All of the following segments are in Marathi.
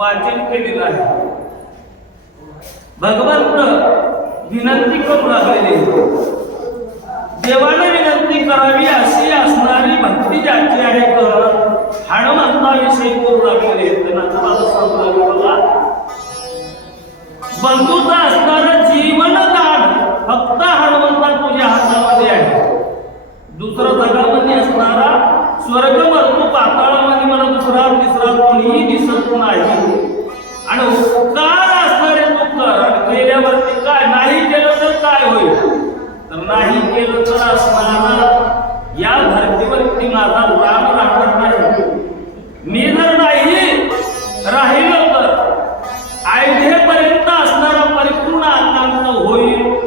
वाचन केलेलं आहे. भगवंत विनंती करू लागलेले, देवाने विनंती करावी अशी असणारी भक्ती ज्याची आहे तर हनुमंताविषयी करू लागलेले. त्यांना तुम्हाला सांगू लागले बघा, बंधुता असणारं जीवनदान फक्त हनुमंता तुझ्या हातामध्ये आहे. दुसरं जगामध्ये असणारा स्वर्ग मरतो पाताळामध्ये मला दुसरा तिसरा कोणीही दिसत नाही. आणि उपकार असणारे तू कर, आणि केल्यावरती काय नाही केलं तर काय होईल, तर नाही केलं तर असणारा या धर्तीवरती माझा प्राण राहणार नाही. मी जर नाही राहिलो तर आयुधेपर्यंत असणारा परिपूर्ण आकांत होईल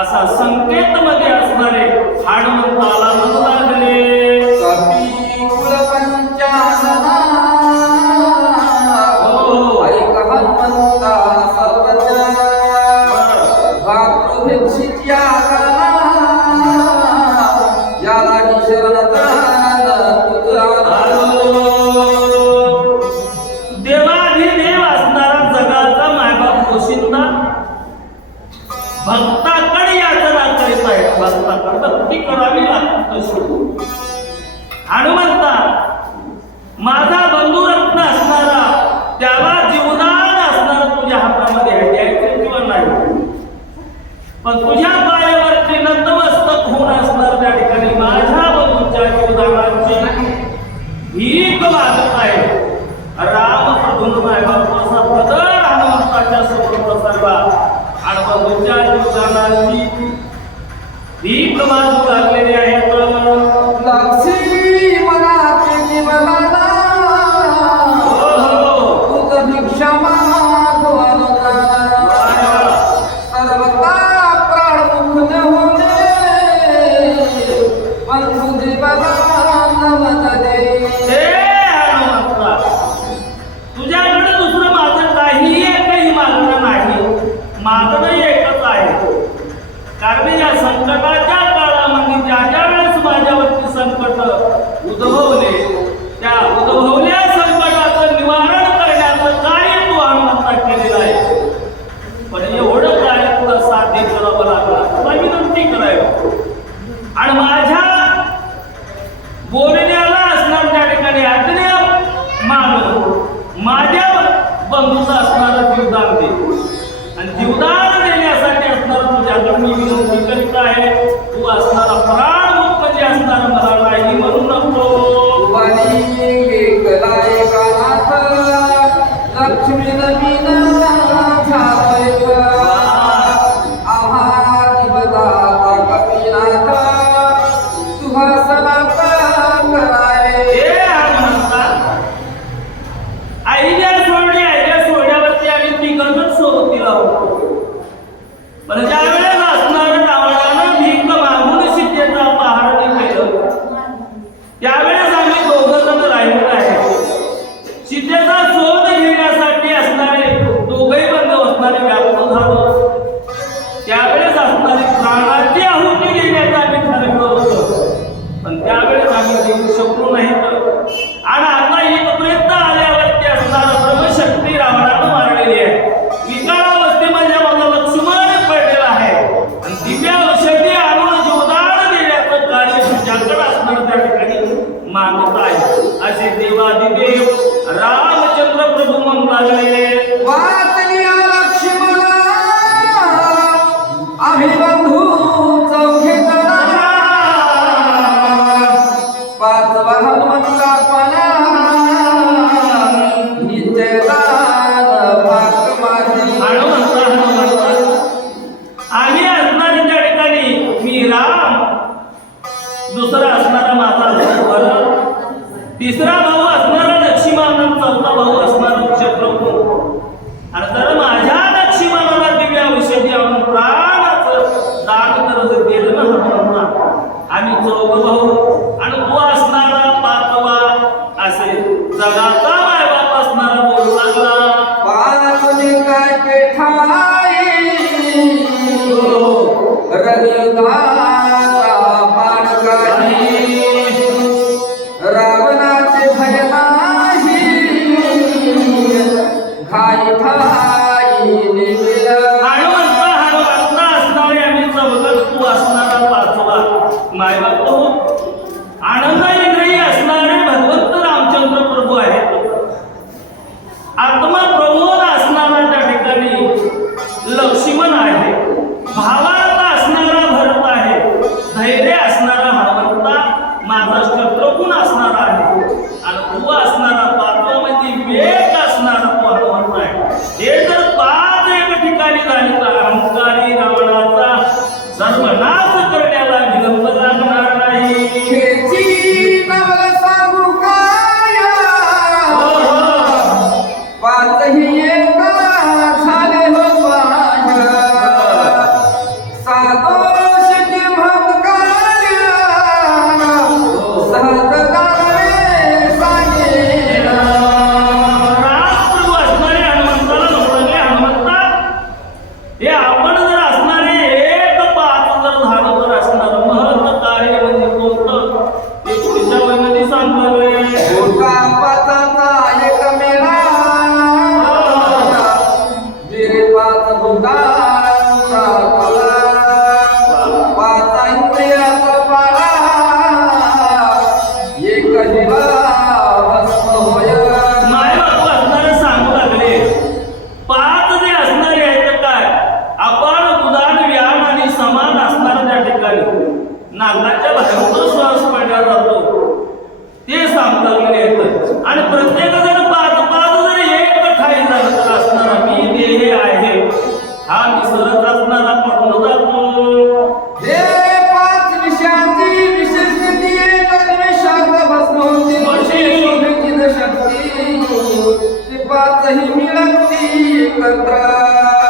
असा संकेत मध्ये असणारे हनुमंताला म्हणू लागले. देवाधिदेव असणारा जगाचा मायबाप पोशिंदा भक्ताकडे याचना करीत आहे. भक्ताकडे भक्ती करावी लागते. हनुमंता माझा बंधुरत्न असणारा, त्याला जीवदान असणारा तुझ्या हातामध्ये आहे, द्यायचं किंवा नाही. पण तुझ्या पायावरती नतमस्तक होऊन असणार त्या ठिकाणी माझ्या बंधूच्या जीवदानाची भीक मागत आहे. राम प्रभू मायबापाचा पदर हनुमंताच्या समोर पसरला आणि बंधूच्या जीवदानाची भीक मागू लागलेली आहे. तुझ्याकडे दुसरं माझं काही एकही मागणं नाही, मागणं एकच आहे. कारण या संकटाच्या काळामध्ये ज्या वेळेस माझ्यावरती संकट उद्भवले, त्या उद्भवल्या संकटाचं निवारण करण्याचं कार्य तू हनुमंता केलेलं आहे. पण एवढं कार्य तुला साध्य करावं लागला, तुला विनंती करावी. आणि माझ्या बोलण्याला असणार त्या ठिकाणी आज्ञा मानून माझ्या बंधूचा असणारं जीवदान दे. आणि जीवदान देण्यासाठी असणारा तुझ्याकडे मी विनंती करीत आहे. तू असणारा प्राणमुख म्हणजे असणारा मला नाही म्हणू नको. लक्ष्मी नवीन आईच्या सोड्यावरती आम्ही तिघंच सोबत दिला होतो. पण ज्या वेळेस असणारं रावणानं भीक मागून सीतेचा अपहरण केलं, त्यावेळेस आम्ही दोघं जण राहिलेलो आहे. सीतेचा शोध घेण्यासाठी असणारे दोघही बंधू असणारे व्याकुळ झालो. त्यावेळेस असणारी प्राणाची आहुती देण्याचं आम्ही ठरवलं होतं, पण त्यावेळेस आम्ही देऊ शकलो नाही. आणि आता इथपर्यंत आल्यावरती असणारा ब्रह्मशक्ती रावणानं मारलेली आहे. विकारावस्थेमध्ये माझा लक्ष्मण पडलेला आहे. आणि दिव्या औषधी आणून जीवदान देण्याचं कार्य तुझ्याकडे असणार त्या ठिकाणी मागत आहे. असे देवादिदेव रामचंद्र प्रभू म्हणू लागले. आम्ही असणारे त्या ठिकाणी मी राम, दुसरा असणारा माझा भाऊ, तिसरा भाऊ असणारा लक्ष्मण, चौथा भाऊ असणारा चक्रप्रभू. ठाई नेमिला हनुमंता असणारे आम्ही चौघत तू असणारा पाचवा मायबाप तो आनंद इंद्रिय असणारे भगवंत रामचंद्र प्रभू आहेत. आत्मा प्रमोद असणारा त्या ठिकाणी लक्ष्मण आहे. भावार्थ असणारा भरत आहे. धैर्य असणारा हनुमंता माझा शत्रुघ्न असणारा आहे. आणि तू असणारा पाचवा म्हणजे वेग असणारा तो हनुमंत आहे. हे जर पाच एक ठिकाणी झाले तर अहंकारी रावणाचा सर्वनाश करण्याला विलंब लागणार नाही. हेची नवल सांगू काय पाचही एका झाले हो पाय सादोष भंगार्या सहज गावे सांगेला. रामप्रभू असणारे हनुमंताला म्हणले हनुमंता हे आपण जर असणारे एक पाच जर झालं तर असणार महत् कार्य म्हणजे कोणतं ते पुढच्या वहीमध्ये सांगतोय. होता पाचाचा एक मेळा वीर पाच भूतांचा कळा पाचा इंद्रियाचा पाळा एक जीवा भस्म होय. मायबाप असणारे सांगू लागले पाच जे असणारे आहेत काय आपण उदान व्यान आणि समान असणारा त्या ठिकाणी नागाच्या बाहेर श्वास पडला जातो ते सांगू लागलेले आहेत. आणि प्रत्येक जण पाच पाच जर एक ठाई झालं तर असणारा मी देह आहे हा विसरत असणारा पडून जातो. हे पाच विषयांची विशेष स्थिती एक निमिषात भस्म होते. शोभित शक्ती ती पाचही मिळती एकत्र.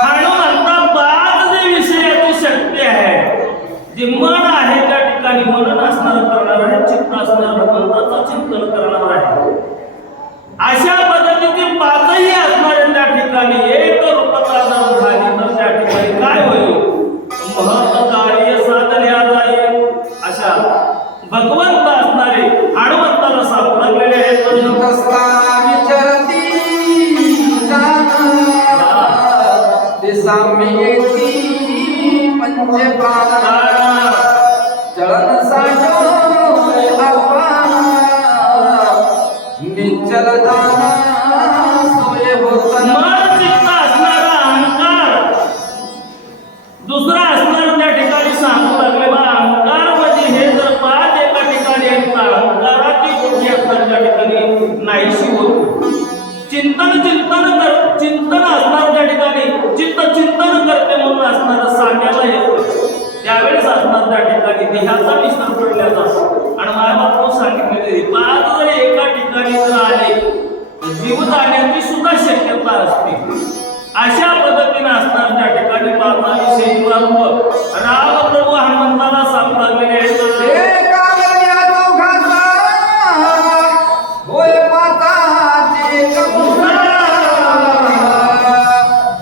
हनुमंता पाच जे विषयाची शक्ती आहे जे मन आहे त्या ठिकाणी मनन असणारं करणार आहे. चित्त असणारं भगवंताचं चिंतन करणार आहे. अशा पद्धतीचे पाचही असणारे त्या ठिकाणी एक रूपात झाली तर त्या ठिकाणी काय होईल महत् कार्य साधल्या जाईल. अशा भगवंत असणारे हनुमंताला सांगू लागलेले आहेत. कसला विचारती जाना ते साम्य येती पंच प्राण चलन साजो आपा निश्चल दाना सोय होतना. मन चित्त असणारा अहंकार दुसरा असणार त्या ठिकाणी सांगू लागले बा अहंकार म्हणजे हे जर पाच एका ठिकाणी आहेत तर अहंकाराची बुद्धी असणार त्या ठिकाणी नाहीशी होत. चिंतन असणार त्या ठिकाणी चित्त चिंतन करते म्हणून असणार सांगायला येतं त्यावेळेस असणार त्या ठिकाणी देहाचा विसर पडल्या जातो. आणि मायबापांनी सांगितलेले पाच जर एका ठिकाणी जर आले जीव जाण्याची सुद्धा शक्यता असते. अशा पद्धतीने असणार त्या ठिकाणी पाचाविषयी महत्व रामप्रभू हनुमंताला सांगू लागलेले आहेत. एकावल्या दोघांचा होय पाताचे कमुना.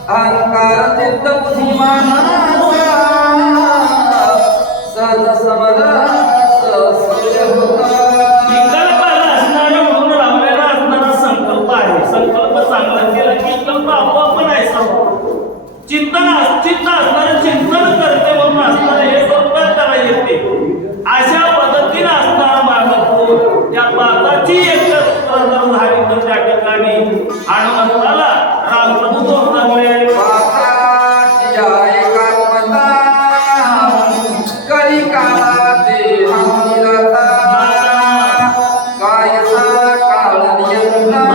अहंकार चित्त बुद्धिमानाचा सहज समजा सहस्र होता. विकल्पाला असणारा म्हणून रामलेला असणारा संकल्प आहे. संकल्प चांगला केला की विकल्प आपोआप नाहीसा होतो. चित्त असणारं चिंतन करते म्हणून असणारं हे बरोबर करायला येते. अशा पद्धतीने असणारा मानव या पाचाची एकत्र झाली तर त्या ठिकाणी हनुमंताला रामप्रभू बोलू लागले. पाताची एकात्मता करी काळाचे हमीरता कायसा काळ नियंत्रण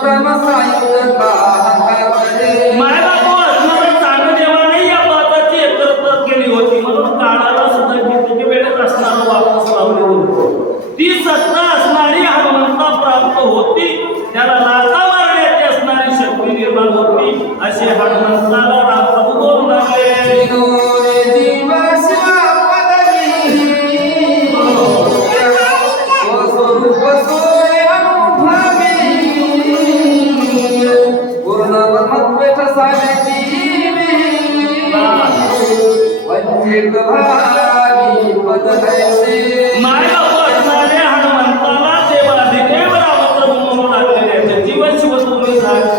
ब्रह्मसायुक्ता हंकारते. मायबापू असणारा चांगदेवाने या पाचाची एकत्र केली होती म्हणून काळाला सुद्धा किती वेळेत असणारा वापस लावली होती. ती सत्ता असणारी हनुमंता प्राप्त होती. त्याला लाथा मारण्याची असणारी शक्ती निर्माण होती. असे हनुमंताला रामप्रभू बोलू लागले. विनोरे जीव शिवा पदवी स्वस्वरूप सोय अनुभवी पूर्ण ब्रह्मत्वेच साधती वंचित भावी पद ऐसे. मायबापू असणारे हनुमंताला देवाधिदेव रामप्रभू म्हणू लागलेले आहेत. जीवन शिव तुम्ही झाले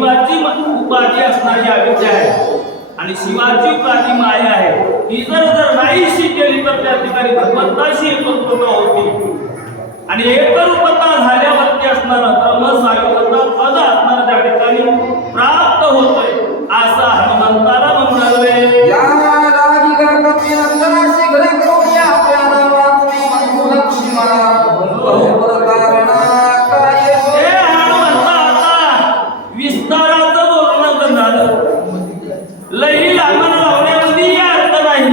शिवाची उपाधी असणारी अविद्या आहे आणि शिवाची उपाधी माया आहे. ही जर नाहीशी केली तर त्या ठिकाणी भगवंताशी एकरूपता होती आणि एकरूपता झाल्यावरती असणारा ब्रह्मसायुज्यता पद असणारा त्या ठिकाणी प्राप्त होतोय असं हनुमंताला म्हणून लागले. या रागिका कपिनंदना शीघ्र करून या आपल्या नावाची बंधू लक्ष्मणा बहुप्रकारणा काय हे हनुमंता आता विस्ताराचं बोलणं झालं. लई लागण लावण्यामध्ये अर्थ नाही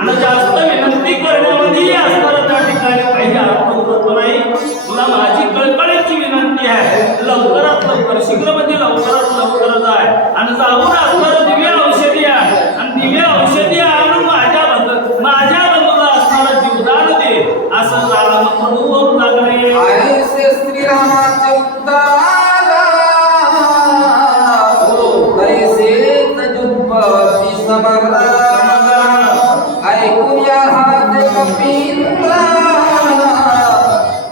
आणि जास्त विनंती करण्यामध्ये असणारा त्या ठिकाणी काही अर्थ होत नाही. तुला माझी कळकळीची विनंती आहे, लवकरात लवकर शीघ्रमध्ये लवकरात लवकर जाय आणि जाऊन असणारं दिव्य औषधी आहे आणि दिव्य औषधी आणून माझ्या बंधूला असणारं जीवदान दे असं राम म्हणून लागले. ऐसे श्रीरामाचे उत्तर ऐसेच जुब्बती समग्र ऐकून या हात कपिंद्र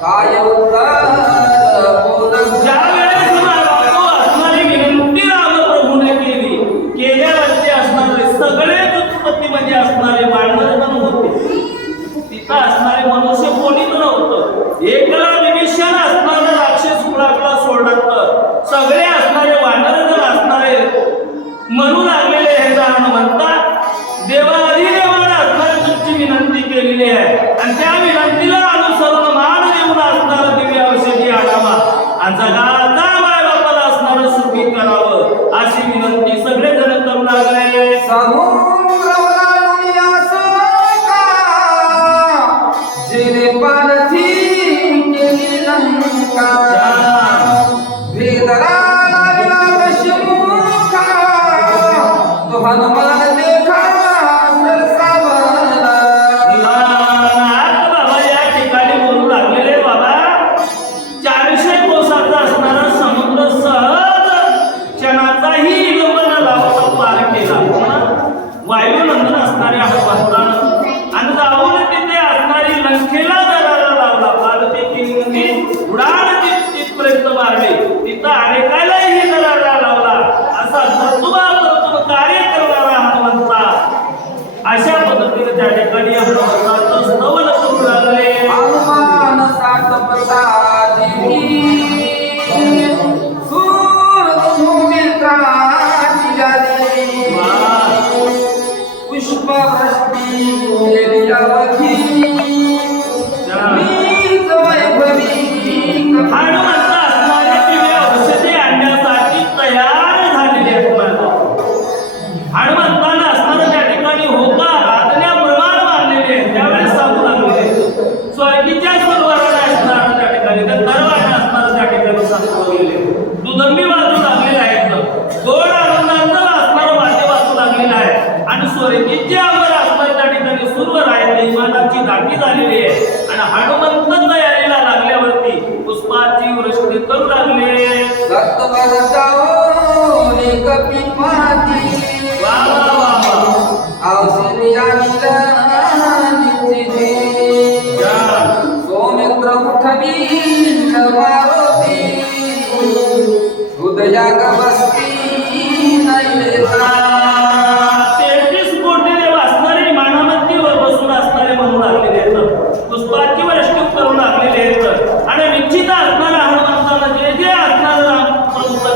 काय उत्तर बोलत ज्या वेळेस बाबू असणारी विनंती रामप्रभूने केल्यावरती असणारे सगळेच उत्पत्तीमध्ये असणारे वानरगण होते. तिथं असणारे मनुष्य कोणीच नव्हतं. एकला विभीषण असणारा राक्षस कुळातला सोडला तर सगळे असणारे वानरगण असणारे म्हणू लागलेले हे हनुमंता देवाधिदेवाने असणारी तुमची विनंती केलेली आहे आणि त्या विनंतीला अनुसरून मान देऊन असणारं दिव्य औषधी आणावा आणि जगाचा मायबापाला असणारं सुखी करावं अशी विनंती सगळे जण करू लागले. जिने पालथी केली लंका भेदला लागला दशमुखा तो हनुमान देखा सरसावला. बाबा या ठिकाणी बोलू लागलेले बाबा 400 कोसाचा असणारा समुद्र सहज क्षणाचाही विलंब लावता पार केला. वायुनंदन असणारे हनुमंतानं आणि जाऊन तिथे असणारी लंकेला दराला लावला. पार्वती उडाण तिथपर्यंत मारले. तिथं अनेकालाही दराला लावला. असा कर्तुब कार्य करणारा हनुमंता अशा पद्धतीने त्या ठिकाणी हनुमंताचं स्तवन करू लागले. हनुमान सात प्रसादी सूर्यभूमित्राची झाली पुष्पवृष्टी केली अवधी मी वैभवी हनुमंत असणारे दिव्य औषधी आणण्यासाठी तयार झालेले आहेत. हनुमंतानं असणारं त्या ठिकाणी होकार आज्ञाप्रमाण मानलेले आहेत. त्यावेळेस सांगू लागलेले स्वर्गीच्या सुरवाराला असणारं त्या ठिकाणी त्या दरवाजा असणारं त्या ठिकाणी सांगू लागलेले दुदंबी वाजू लागलेले आहेत. गोड आनंदाचं असणारं वाद्य वाजू लागलेलं आहे आणि स्वर्गीच्या वर असणारं त्या ठिकाणी सुरवर आहे. विमानाची दाटी झालेली आहे आणि हनुमंत तयारीला लागल्यावरती पुष्पाची वृष्टी करू लागले. सत्वर जाओ कपी पाती वा वा वा वा. औषधी आणीला निश्चिती सौमित्र उठवी मारुती उदया गवस्ती नैलेता 33 कोटी देव असणारे विमानामध्येवर बसून असणारे म्हणू लागलेले आहेत. पुष्पाची वृष्टी करू लागलेले आहेत आणि निश्चित असणारा हनुमंतानं जे जे असणारं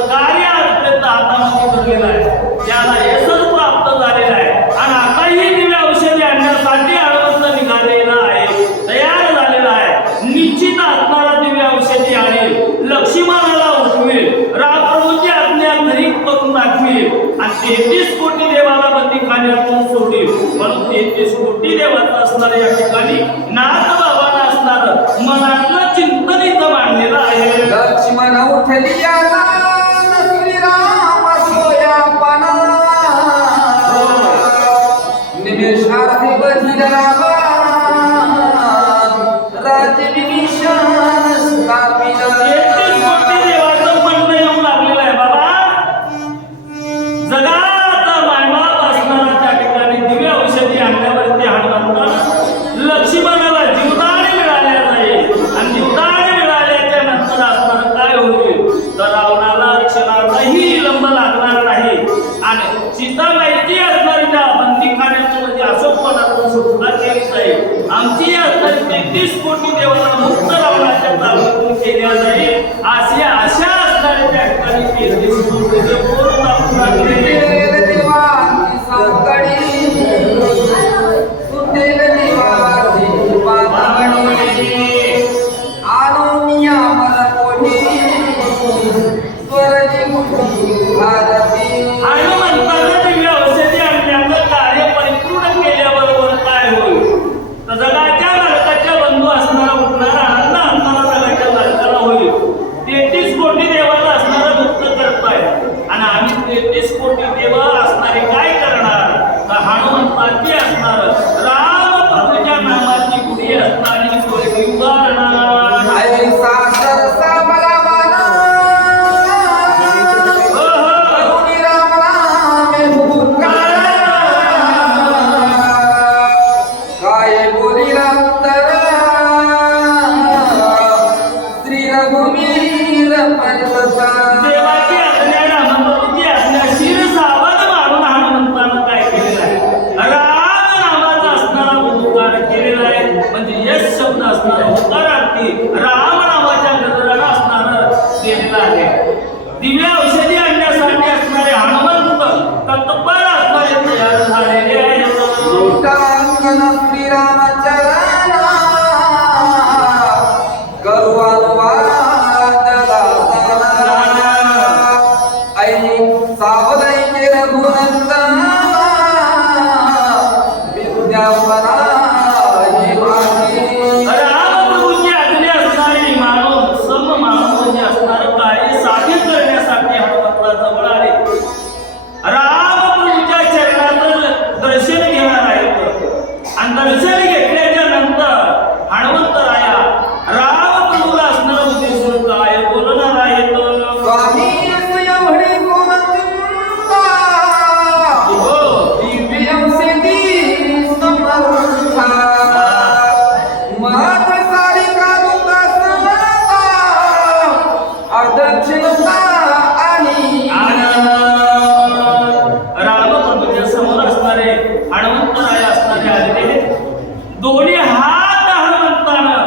कार्य आजपर्यंत हातामध्ये करलेलं आहे त्याला यशच प्राप्त झालेलं आहे आणि आताही दिव्य औषधी आणण्यासाठी हनुमंत निघालेला आहे, तयार झालेला आहे. निश्चित असणारा दिव्य औषधी आणेल, लक्ष्मणाला उठवेल, रामप्रभूची आज्ञा घरी करून दाखवेल आणि 33 कोटी देवाला बंदीखान्यातून सोडेल. म्हणून 33 कोटी देवाचं असणारं या ठिकाणी नाथ बाबांना असणारं मनातलं चिंतन इथं मांडलेलं आहे. लक्ष्मण उठली आला श्रीराम सोयापना निमेषार्थी बधिरावा राज्यविभीषण स्थापित 33 कोटी देवाचं म्हणणं येऊ लागलेलं आहे. बाबा जगात मायबाप असणारा त्या ठिकाणी दिव्य औषधी आणल्यावरती हनुमंतानं लक्ष्मणाला जीवदान मिळाले जाईल आणि जीवदान मिळाल्याच्या नंतर असणारं काय होईल तर रावणा कोटी देवाला मुक्त रावणाच्या ताब्यातून केल्या जाईल अशी आशा असणारे त्या ठिकाणी 33 कोटीचे पूर्ण दाखवून लागले. देवाची सावकडी सुटेल देवाची पातळी आलोनिया मला कोणी स्वरजी भारती हनुमंतानं दिव्य औषधी आणण्याचं कार्य परिपूर्ण केल्याबरोबर काय होईल तर जगाच्या नरकाच्या बंधू असणारा उठणारा आनंद असणारा जगाच्या नरकाला होईल. 33 कोटी देवाला असणारा मुक्त करताय आणि आम्ही 33 कोटी देव असणारे काय करणार तर हनुमंताची असणार राम प्रभूच्या नामाची गुढी असणारी स्वर्गी उभारणार. आई सासर सामला माना करुणी राम नामे भूतकाळ काय बोली रामतर श्री रघुवीर परिसता देवाची आज्ञा रामप्रभूची आज्ञा शिर सावध मारून हनुमंतानं काय केलेलं आहे राम नामाचा असणारा उद्गार केलेला आहे. म्हणजे यश शब्द असणारा उद्गारार्थी राम नामाच्या गजराला असणारं केलेलं आहे. दिव्य औषधी आणण्यासाठी असणारे हनुमंत तत्पर असणारे तयार झालेले आहेत. लोकांगण श्रीरामचरण करू अनुवाद ऐ सावदैके रघुनंदन विद्यापना हे वाणी रामप्रभूची आज्ञा असणारी मानव सम मानव म्हणजे असणारं कार्य साध्य करण्यासाठी हनुमंता जवळ आले. रामप्रभूच्या चरणाचं दर्शन घेणार आहेत आणि दर्शन घेतल्याच्या नंतर हनुमंतराया रामप्रभूला असणारं उद्देशून काय बोलणार आहेत. स्वामी एवढी कोण चिंता दिव्यं सिद्धी समर्था मात सारिका मुक्ता अदक्षिणता आणि रामप्रभूच्या समोर असणारे हनुमंतराया असणारे आलेले दोन्ही हात हनुमंतानं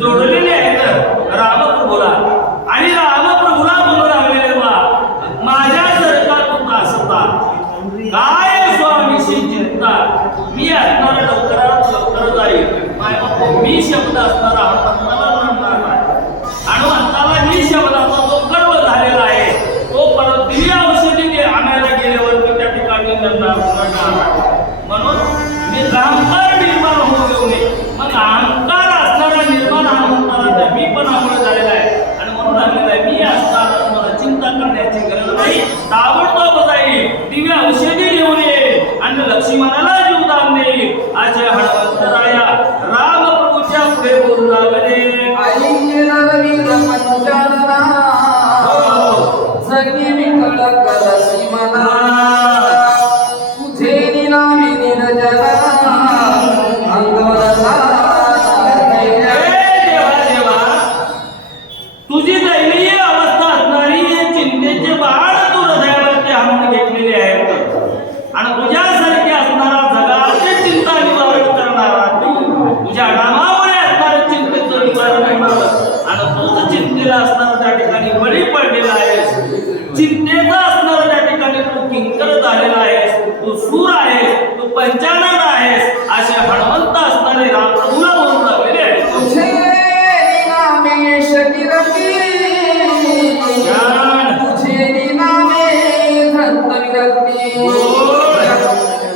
जोडलेले आहेत रामप्रभूला आणि रामप्रभूला बोलू लागलेले बा माझ्यासारखा तू असता काय स्वामीशी चिंता मी असणारा लवकरात लवकर जाईल. मी शब्द असणारा हनुमंताला म्हणणार नाही. हनुमंताला मी शब्दाचा जो गर्व झालेला आहे तो परत दिव्य औषधी ते आणायला गेल्यावरती त्या ठिकाणी म्हणून मी अहंकार निर्माण होऊ देऊ नये. मग अहंकार असणारा निर्माण हनुमंताला तर मी पण आम्हाला झालेला आहे आणि म्हणून आलेला आहे मी असताना मला चिंता करण्याची गरज नाही. ताबडतोब जाईल दिव्य औषधी घेऊन येईल आणि लक्ष्मणाला जीवदान देईल असे हनुमंतराया रामप्रभूच्या पुढे बोलू लागले. आई रवीर पंचानना जगी विकळ करसी मना तुझे निनामी निर्जना अंगवरला तुझी दैनीय अवस्था असणारी चिंतेचे बाळ तू हृदयावरती आणून घेतलेले आहेत आणि तुझ्यासारखे असणारा जगाची चिंता निवारण करणारा तुझ्या नामामुळे असणाऱ्या चिंतेचं निवारण होणार आणि तूच चिंतेला असणारा त्या ठिकाणी बळी पडलेला आहेस. चिंतेचा असणारा त्या ठिकाणी तू किंकर झालेला आहेस. तू सूर आहेस, तू पंचानन आहेस असे हनुमंत असणारे रामप्रभूला बोलू लागलेले आहेत. तुझे निनामे शकीरती तुझे निनामे धंत विरक्ती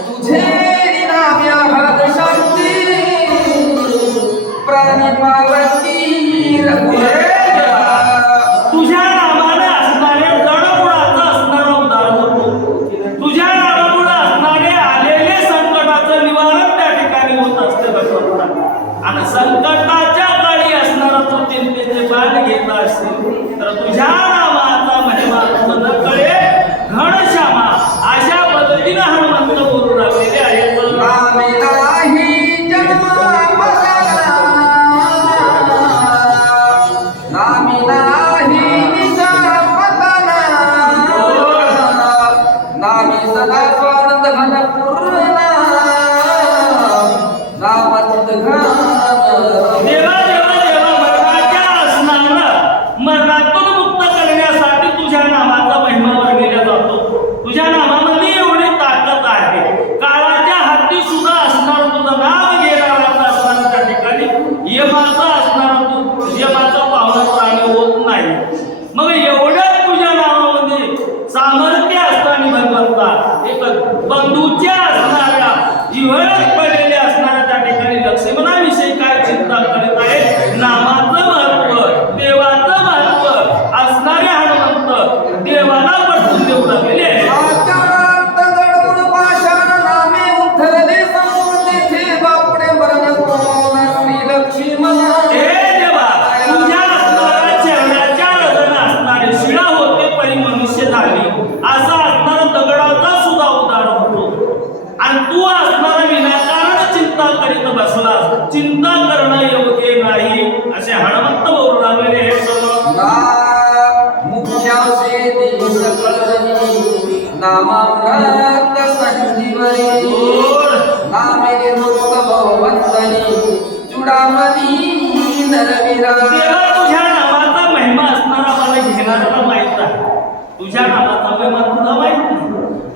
तुझे निनामे हद शांती प्राणी पार्वती तुझ्या नावाने असणारे जडमुळाचं असणारं उदाहरण होतो. तुझ्या नावामुळे असणारे आलेले संकटाचं निवारण त्या ठिकाणी होत असते. लक्ष्मणाविषयी काय चिंता करीत आहे? नामाचं महत्व, देवाचं महत्व असणारे हनुमंत देवाला पटवून देऊ लागलेले आहे. आत्यानंत जडून पाषाण नामे उद्धरले समुद्रेथे बापडे बरन कोण श्री लक्ष्मण. हे देवा, तुझ्या असणाऱ्या चेहऱ्याच्या रजन असणारी शिळा होते परी मनुष्य झाली, असा असणारा दगडाचा सुद्धा उदार होतो. आणि तू असणारा विनाकारण चिंता करीत बसलास. चिंता करणं योग्य नाही असे हनुमंत बोलू लागलेले हे सर्व. मुख्यासे ती सकळनी नामामृत संजीवनी. नामे निर्मुक्त भगवंतनी चुडामणी नरवीरा. देवा, तुझ्या नामाचा महिमा असणारा मला घेणाऱ्याला माहित आहे. तुझ्या नामाचा महिमा तुला माहित नाही.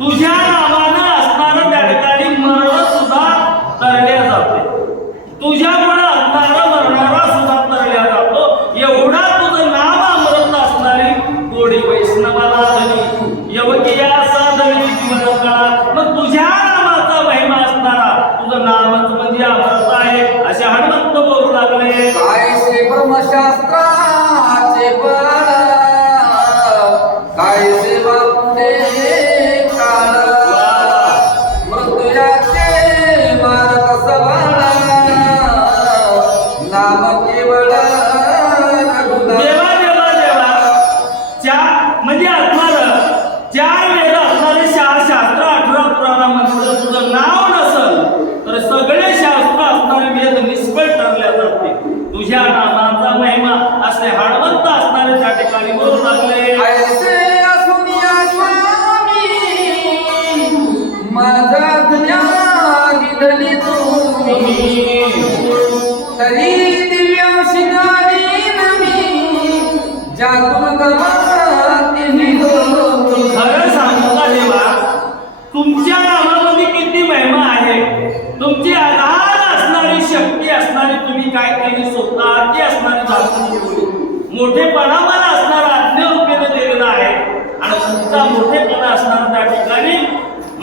तुझ्या नावानं असणारं त्या ठिकाणी मरण सुद्धा तरल्या जाते. तुझ्यामुळे असणारा मरणारा सुद्धा तरल्या जातो. एवढा तुझं नाम अमृत असणारी गोडी वैष्णवाला धनी यवकिया साधनी जीवन काळा. मग तुझ्या नामाचा महिमा असणारा तुझं नामच म्हणजे अमृत आहे असे हनुमंत बोलू लागले. कायसे ब्रह्मशास्त्राचे बळ कायसे बापुडे काळ. मृत्यूचे मारक सवाळा नाम केवळ रघुनाथ. देवा देवा देवा, म्हणजे असणार चार वेद असणारे शास्त्र 18 पुराणामध्ये तुझं नाव नसल तर सगळे शास्त्र असणारे वेद निष्फळ ठरल्या जाते. तुझ्या नामाचा महिमा असे हनुमंत असणारे त्या ठिकाणी बोलू लागले. ऐसे असुनिया स्वामी माझा ज्ञान दिली तुम्ही. तरी दिव्य शिकारी नमी जागून गमाती तुम्ही. खरं सांगू का देवा, तुमच्या नामामध्ये किती महिमा आहे. तुमची अगाध असणारी शक्ती असणारी तुम्ही काय केली स्वतःची असणारी दाखवून ठेवली. मोठेपणा मला असणारा आज्ञारूपेने दिलेला आहे आणि तुमचा मोठेपणा असणारा त्या ठिकाणी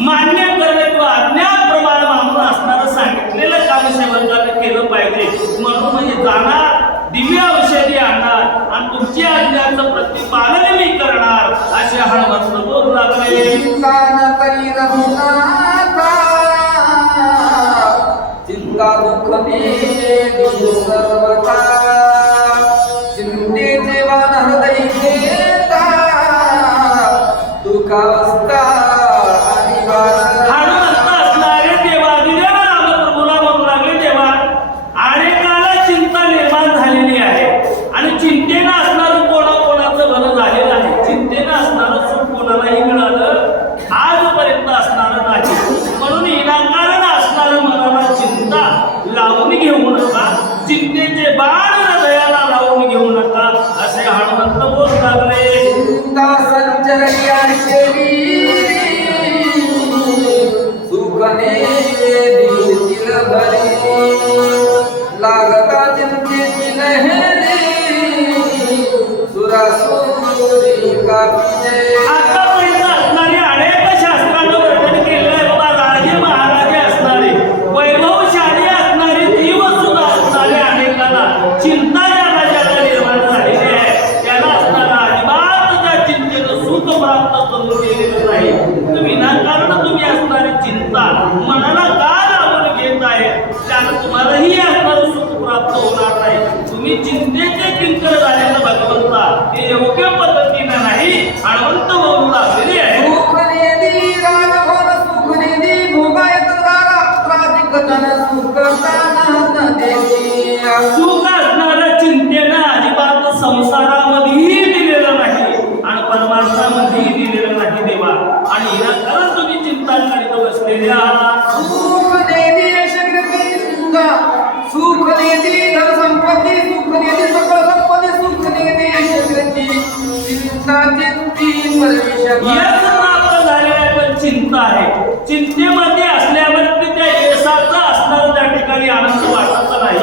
मान्य करणे किंवा आज्ञाप्रमाणे मानून असणारं सांगितलेलं काम सेवकाने केलं पाहिजे. म्हणून म्हणजे जाणार दिव्य औषधी आणणार आणि तुमची आज्ञाचं प्रतिपालन मी करणार असे हनुमंत बोलू लागले. चिंता न करी रघुनाथा चिंता दुःख देवी सर्वथा. चिंतेचे वान हृदय घेता दुःखावस्था हनुमंत असणारे देवादिदेव रामप्रभूला म्हणू लागले. देवा, अनेकाला चिंता निर्माण झालेली आहे आणि चिंतेनं असणारं कोणाकोणाचं भलं झालेलं आहे. चिंतेनं असणारं सुख कोणालाही मिळालं आजपर्यंत असणारं नाही. म्हणून विनाकारण असणारं मनाला चिंता लावून घेऊ नका. चिंतेचे बाण हृदयाला लावून घेऊ नका असे हनुमंत बोलू लागले. चिंता संचरली सुखने दिल भरी लागता चिंतेची लहरी सुरासुरी कापिले. आतापर्यंत असणारे अनेक शास्त्रानं वर्णन केलेलं आहे. बाबा, राजे महाराजे असणारे, वैभवशाली असणारे, जीव सुद्धा असणारे अनेकाला चिंता ज्या राजाला निर्माण झालेली आहे त्याला असणारा अजिबात त्या चिंतेनं सुख प्राप्त करून दिलेलं नाही. तर विनाकारण तुम्ही असणारी चिंता मनाला का लावून घेत आहे त्यानं तुम्हालाही असणारं सुख प्राप्त होणार नाही. तुम्ही चिंतेचे किंकर झालेलं भगवंता हे योग्य पद्धतीने नाही हनुमंत बोलू लागलेले आहे. सुखनेदी राजभर सुखनेदी भोगायत राधिक जन सुखताना देती. सुख असणारं चिंतेनं अजिबात संसारामध्येही दिलेलं नाही आणि परमार्थामध्येही दिलेलं नाही देवा. आणि कारण तुम्ही चिंता करीत बसलेले आहात. सुखनेदी शक्ती सुखनेदी धन संपत्ती सुखनेदी सकळ संपत्ती सुखनेदी शक्ती चिंता चिंती परमेश्वर. यश प्राप्त झालेलं आहे पण चिंता आहे. चिंतेमध्ये असल्यावरती त्या यशाचा असणारा त्या ठिकाणी आनंद वाटत नाही.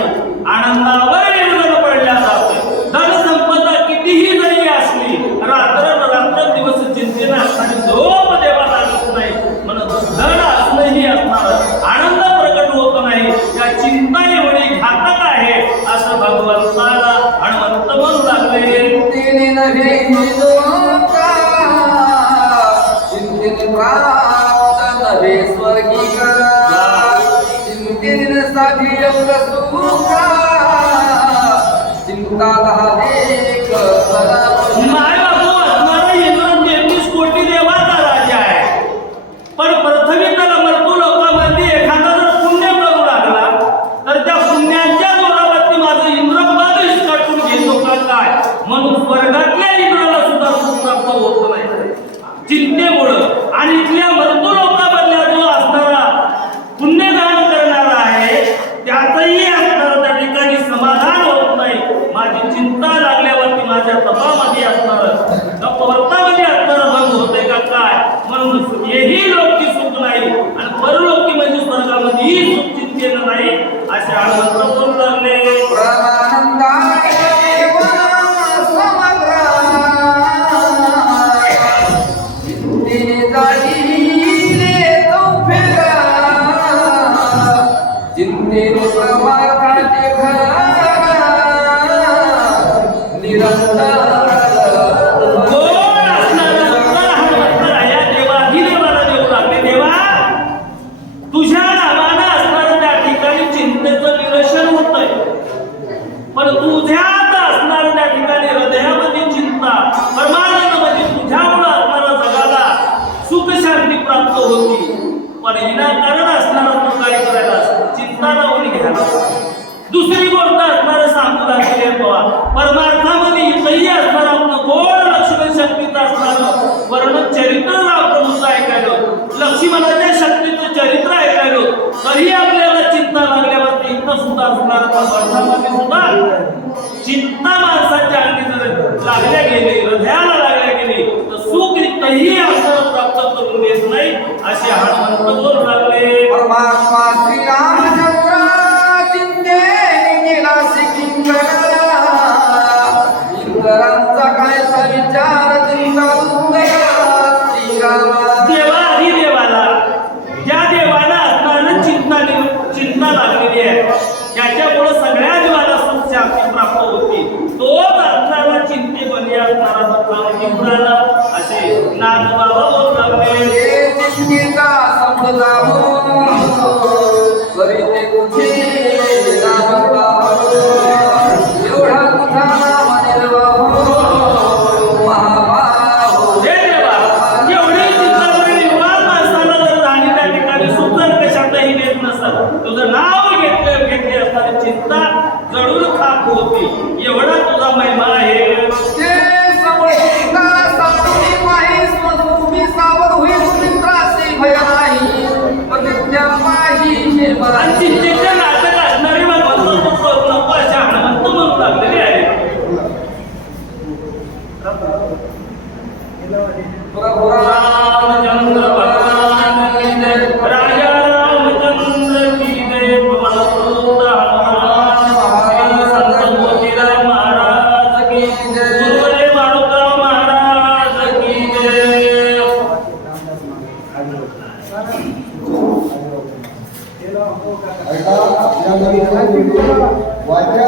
आनंदावर निर्भर पडल्या जाते. धन संपदा कितीही जरी असली रात्र दिवस चिंतेने असणारी झोप देवा लागत नाही. म्हणून धन असणंही असणार आनंद प्रकट होत नाही. या चिंता साठी एवढं सुख चिंता झाली माय बापू असणारा इंद्र 33 कोटी देवाचा राजा आहे. पण प्रथमी त्याला मृत्यू लोकांमध्ये एखादा जर पुण्य करू लागला तर त्या पुण्याच्या जोरावरती माझं इंद्रपद हिसकावून घेतो का काय, म्हणून स्वर्गातल्या इंद्राला सुद्धा सुख प्राप्त होत नाही चिंतेमुळं. आणि इथल्या मृत्यू लोकांमधल्या जो असणारा पुण्यदान करणारा आहे त्यातही असणारं त्या ठिकाणी समाधान होत नाही. माझी चिंता लागल्यावरती माझ्या तपामध्ये असणारं तपवर्तामध्ये असणारं भंग होतंय का काय, म्हणून हेही लोकी सुख नाही आणि परलोकी म्हणजे स्वर्गामध्येही सुख चिंतेनं नाही असे हनुमंत बोलू लागले. तुझ्या नावानं असणारं त्या ठिकाणी चिंतेचं निरसन होतंय, पण तुझ्यात असणारं त्या ठिकाणी हृदयामध्ये चिंता परमानंदमध्ये तुझ्यामुळं असणाऱ्या जगाला सुख शांती प्राप्त होती. पण विनाकारण असणारा तो काय करायला चिंता लावून घ्यायला. दुसरी गोष्ट असणारं सांगू लागलेली आहे बाबा परमार्थामध्ये इथंही असणारं आपलं गोड लक्ष्मण शक्तीचं असणारं वर्णन चरित्र प्रभूचं ऐकायलं, लक्ष्मणाच्या शक्तीचं चरित्र ऐकायलं, तरी आपल्याला चिंता लागल्यावरती इथं सुद्धा असणारं परमार्थामध्ये सुद्धा चिंता माणसाच्या अंगी जर लागल्या गेली हृदयाला लागल्या गेली तर सुख इथंही आपल्याला प्राप्त करून देत नाही असे हनुमंत बोलू लागले. परमात्मा श्रीरामचंद्र चिंते गेला इंद्रांचा कायचा विचार देवाला ज्या देवाला असणारं चिंता लागलेली आहे त्याच्यामुळे सगळ्या जीवाला सुख शांती प्राप्त होती. तोच असणारा चिंतेमध्ये असणारा इंद्राला असे नाथबाबा बोलू लागले. चिंतेचा समजावून करीते तुझे एवढा तुझा तुझं नाव घेतले असताना चिंता जळून खाक होती. एवढा तुझा महिमा आहे. ते समोरचा सावधी माही स्वरूपी सावर होईल चिंतासी भय नाही पतित्या माही आणि चिंतेच्या नाटक असणारे भगवंत नको अशा हनुमंत म्हणू लागलेले आहे. प्रभु रामचंद्र भगवान की जय. राजा रामचंद्र की जय. पवनसुत हनुमान संत मोतीराम महाराज की जय. गुरुवरे मारुतराव महाराज की जय. वाचा